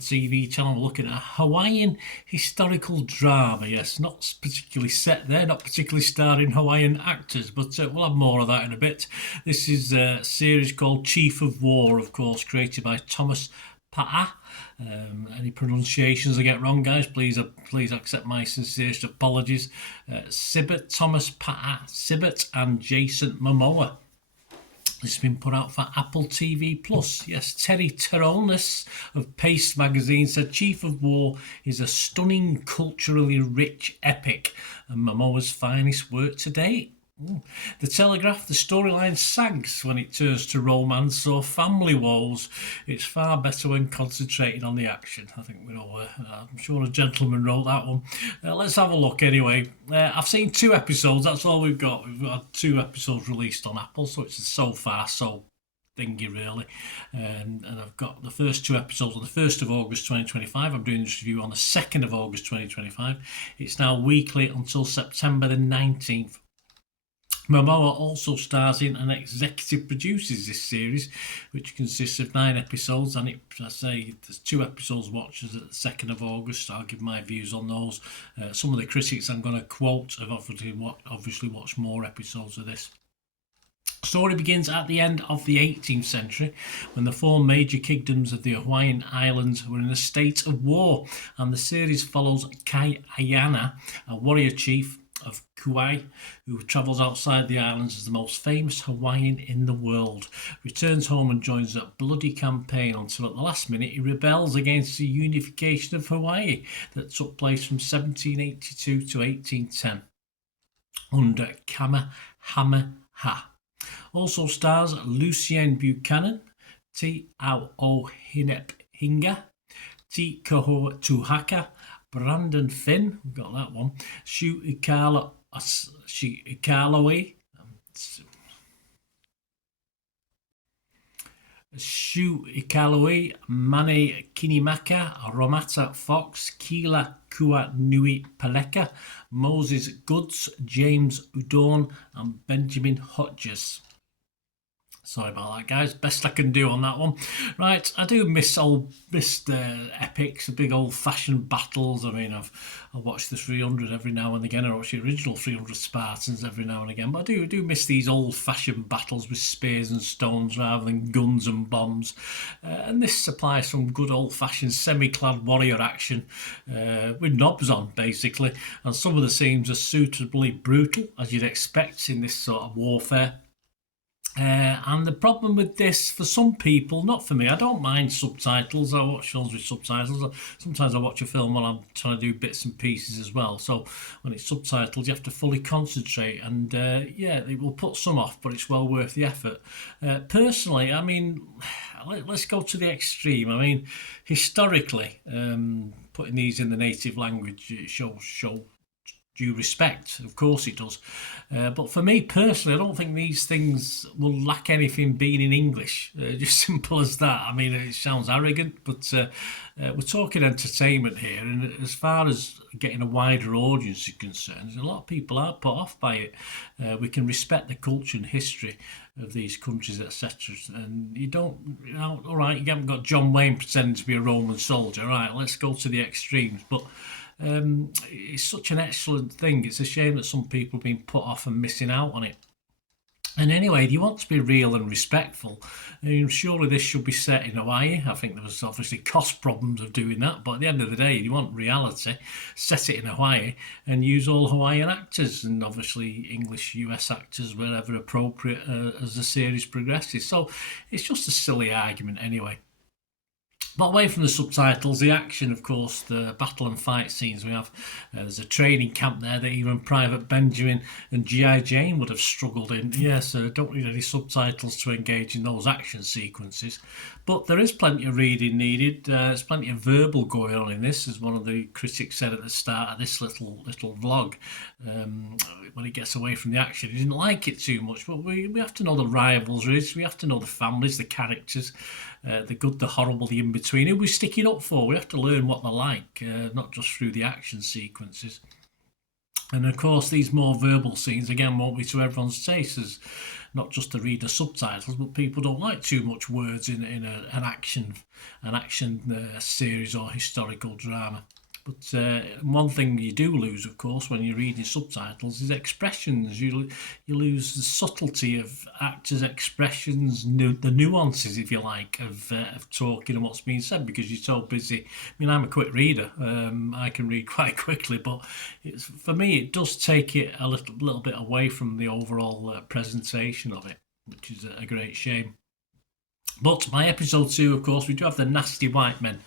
TV channel looking at a Hawaiian historical drama. Yes, not particularly set there, not particularly starring Hawaiian actors, but we'll have more of that in a bit. This is a series called Chief of War, of course, created by Thomas Pa'a. Any pronunciations I get wrong, guys, please accept my sincerest apologies. Sibbert, Thomas Pa'a Sibbert, and Jason Momoa. It's been put out for Apple TV+. Yes, Terry Teronis of Paste magazine said Chief of War is a stunning, culturally rich epic and Momoa's finest work to date. The Telegraph, the storyline sags when it turns to romance or family woes. It's far better when concentrating on the action. I think we know, I'm sure a gentleman wrote that one. Let's have a look anyway. I've seen 2 episodes, that's all we've got. We've got 2 episodes released on Apple, so it's so far so thingy really. And I've got the first 2 episodes on the 1st of August 2025. I'm doing this review on the 2nd of August 2025. It's now weekly until September the 19th. Momoa also stars in and executive produces this series, which consists of 9 episodes, and there's 2 episodes watched at the 2nd of August. I'll give my views on those. Some of the critics I'm going to quote have obviously watched more episodes of this. Story begins at the end of the 18th century when the 4 major kingdoms of the Hawaiian Islands were in a state of war, and the series follows Kaiana, a warrior chief of Kauai, who travels outside the islands as the most famous Hawaiian in the world, returns home and joins a bloody campaign until at the last minute he rebels against the unification of Hawaii that took place from 1782 to 1810 under Kamehameha. Also stars Lucien Buchanan, Te Ao-Hinep Hinga, Te Koho Tuhaka, Brandon Finn, we've got that one. Shu Ikalaway, Mane Kinimaka, Romata Fox, Kila Kua Nui Paleka, Moses Goods, James Udorn, and Benjamin Hodges. Sorry about that, guys. Best I can do on that one. Right, I do miss epics, big old-fashioned battles. I mean, I've watched the 300 every now and again. I watch the original 300 Spartans every now and again. But I do miss these old-fashioned battles with spears and stones rather than guns and bombs. And this supplies some good old-fashioned semi-clad warrior action with knobs on, basically. And some of the scenes are suitably brutal, as you'd expect in this sort of warfare. And the problem with this, for some people, not for me, I don't mind subtitles. I watch shows with subtitles. Sometimes I watch a film while I'm trying to do bits and pieces as well. So when it's subtitled, you have to fully concentrate. And yeah, it will put some off, but it's well worth the effort. Personally, I mean, let's go to the extreme. I mean, historically, putting these in the native language show due respect, of course it does, but for me personally, I don't think these things will lack anything being in English, just simple as that. I mean, it sounds arrogant, but we're talking entertainment here, and as far as getting a wider audience is concerned, a lot of people are put off by it. We can respect the culture and history of these countries, etc., and you don't, all right, you haven't got John Wayne pretending to be a Roman soldier, right, let's go to the extremes, but it's such an excellent thing. It's a shame that some people have been put off and missing out on it. And anyway, do you want to be real and respectful? I mean, surely this should be set in Hawaii. I think there was obviously cost problems of doing that, but at the end of the day, you want reality, set it in Hawaii and use all Hawaiian actors and obviously English US actors wherever appropriate as the series progresses. So it's just a silly argument anyway. But away from the subtitles, the action, of course, the battle and fight scenes we have. There's a training camp there that even Private Benjamin and G.I. Jane would have struggled in. Yes, don't need any subtitles to engage in those action sequences. But there is plenty of reading needed. There's plenty of verbal going on in this, as one of the critics said at the start of this little vlog. When it gets away from the action, he didn't like it too much. But we have to know the rivalries, we have to know the families, the characters, the good, the horrible, the in-between. Who we're sticking up for. We have to learn what they're like, not just through the action sequences. And of course, these more verbal scenes, again, won't be to everyone's taste, as not just to read the subtitles, but people don't like too much words in an action series or historical drama. But one thing you do lose, of course, when you're reading subtitles is expressions. You lose the subtlety of actors' expressions, the nuances, if you like, of talking and what's being said, because you're so busy. I mean, I'm a quick reader. I can read quite quickly, but for me, it does take it a little bit away from the overall presentation of it, which is a great shame. But my episode 2, of course, we do have the nasty white men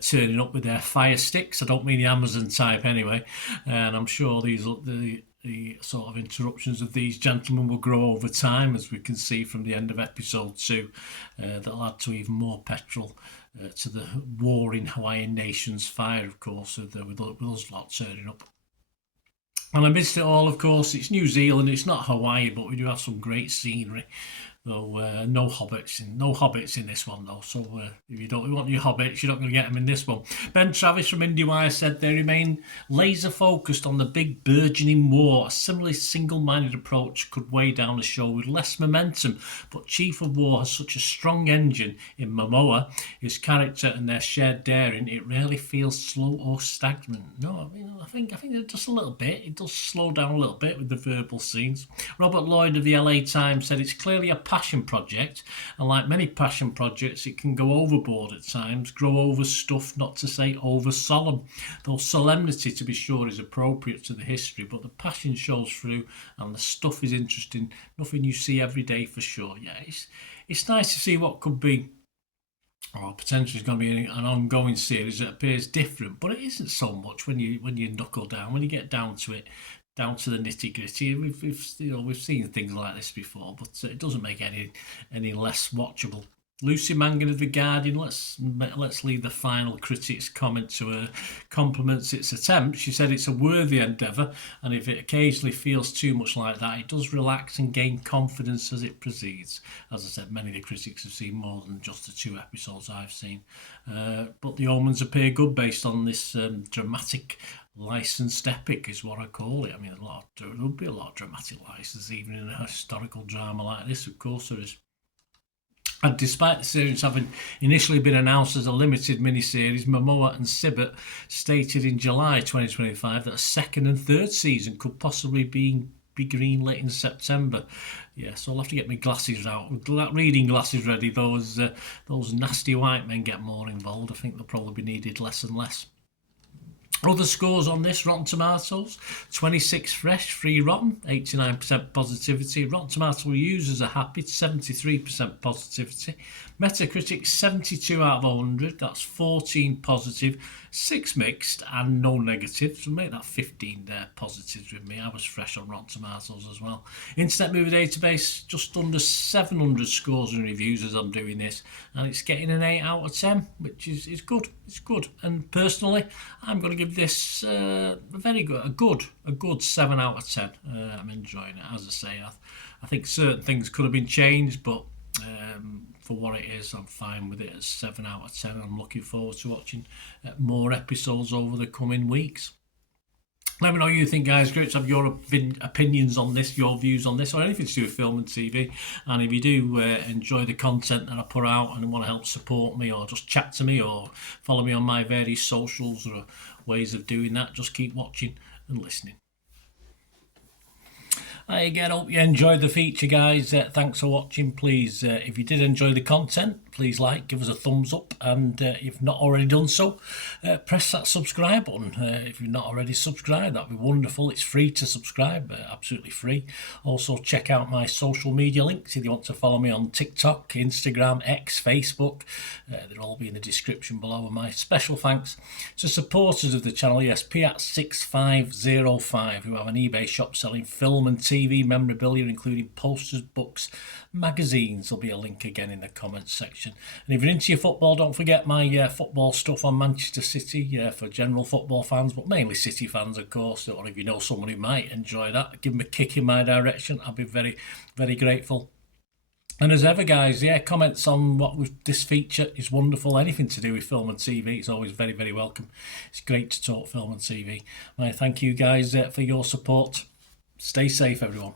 turning up with their fire sticks. I don't mean the Amazon type anyway. And I'm sure the sort of interruptions of these gentlemen will grow over time, as we can see from the end of episode 2. That'll add to even more petrol to the warring Hawaiian nation's fire, of course, with us lot turning up. And amidst it all, of course, it's New Zealand, it's not Hawaii, but we do have some great scenery. Though no hobbits in this one though. So if you don't want your hobbits, you're not going to get them in this one. Ben Travis from IndieWire said they remain laser focused on the big burgeoning war. A similarly single-minded approach could weigh down the show with less momentum, but Chief of War has such a strong engine in Momoa, his character and their shared daring. It rarely feels slow or stagnant. No, I think just a little bit. It does slow down a little bit with the verbal scenes. Robert Lloyd of the LA Times said it's clearly a passion project, and like many passion projects, it can go overboard at times, grow over stuff, not to say over solemn. Though solemnity, to be sure, is appropriate to the history, but the passion shows through, and the stuff is interesting. Nothing you see every day for sure. Yeah, it's nice to see what could be, or potentially it's going to be an ongoing series that appears different, but it isn't so much when you knuckle down, when you get down to it, down to the nitty gritty. We've seen things like this before, but it doesn't make any less watchable. Lucy Mangan of The Guardian, let's leave the final critic's comment to her. Compliments its attempt. She said it's a worthy endeavour, and if it occasionally feels too much like that, it does relax and gain confidence as it proceeds. As I said, many of the critics have seen more than just the 2 episodes I've seen. But the omens appear good based on this dramatic licensed epic, is what I call it. I mean, there'll be a lot of dramatic license, even in a historical drama like this, of course there is. And despite the series having initially been announced as a limited miniseries, Momoa and Sibbett stated in July 2025 that a second and third season could possibly be greenlit in September. Yeah, so I'll have to get my glasses out, reading glasses ready. Those nasty white men get more involved. I think they'll probably be needed less and less. Other scores on this: Rotten Tomatoes, 26 fresh, 3 rotten, 89% positivity. Rotten Tomato users are happy, 73% positivity. Metacritic, 72 out of 100, that's 14 positive, 6 mixed and no negative. So make that 15 there positives with me. I was fresh on Rotten Tomatoes as well. Internet Movie Database, just under 700 scores and reviews as I'm doing this, and it's getting an 8 out of 10, which is good. It's good. And personally, I'm going to give this a good 7 out of 10. I'm enjoying it. As I say, I think certain things could have been changed, but for what it is, I'm fine with it as 7 out of 10. I'm looking forward to watching more episodes over the coming weeks. Let me know what you think, guys. Great to have your opinions on this, your views on this, or anything to do with film and TV. And if you do enjoy the content that I put out and want to help support me, or just chat to me, or follow me on my various socials or ways of doing that, just keep watching and listening. Again, hope you enjoyed the feature, guys. Thanks for watching. Please, if you did enjoy the content, please like, give us a thumbs up, and if you've not already done so, press that subscribe button. If you've not already subscribed, that'd be wonderful. It's free to subscribe, absolutely free. Also, check out my social media links if you want to follow me on TikTok, Instagram, X, Facebook. They'll all be in the description below. And my special thanks to supporters of the channel, yes, Piat6505, who have an eBay shop selling film and TV memorabilia, including posters, books, magazines. There'll be a link again in the comments section. And if you're into your football, don't forget my football stuff on Manchester City for general football fans, but mainly City fans, of course. Or if you know someone who might enjoy that, give them a kick in my direction. I'll be very, very grateful. And as ever, guys, comments on this feature is wonderful. Anything to do with film and TV, it's always very, very welcome. It's great to talk film and TV. I thank you guys for your support. Stay safe, everyone.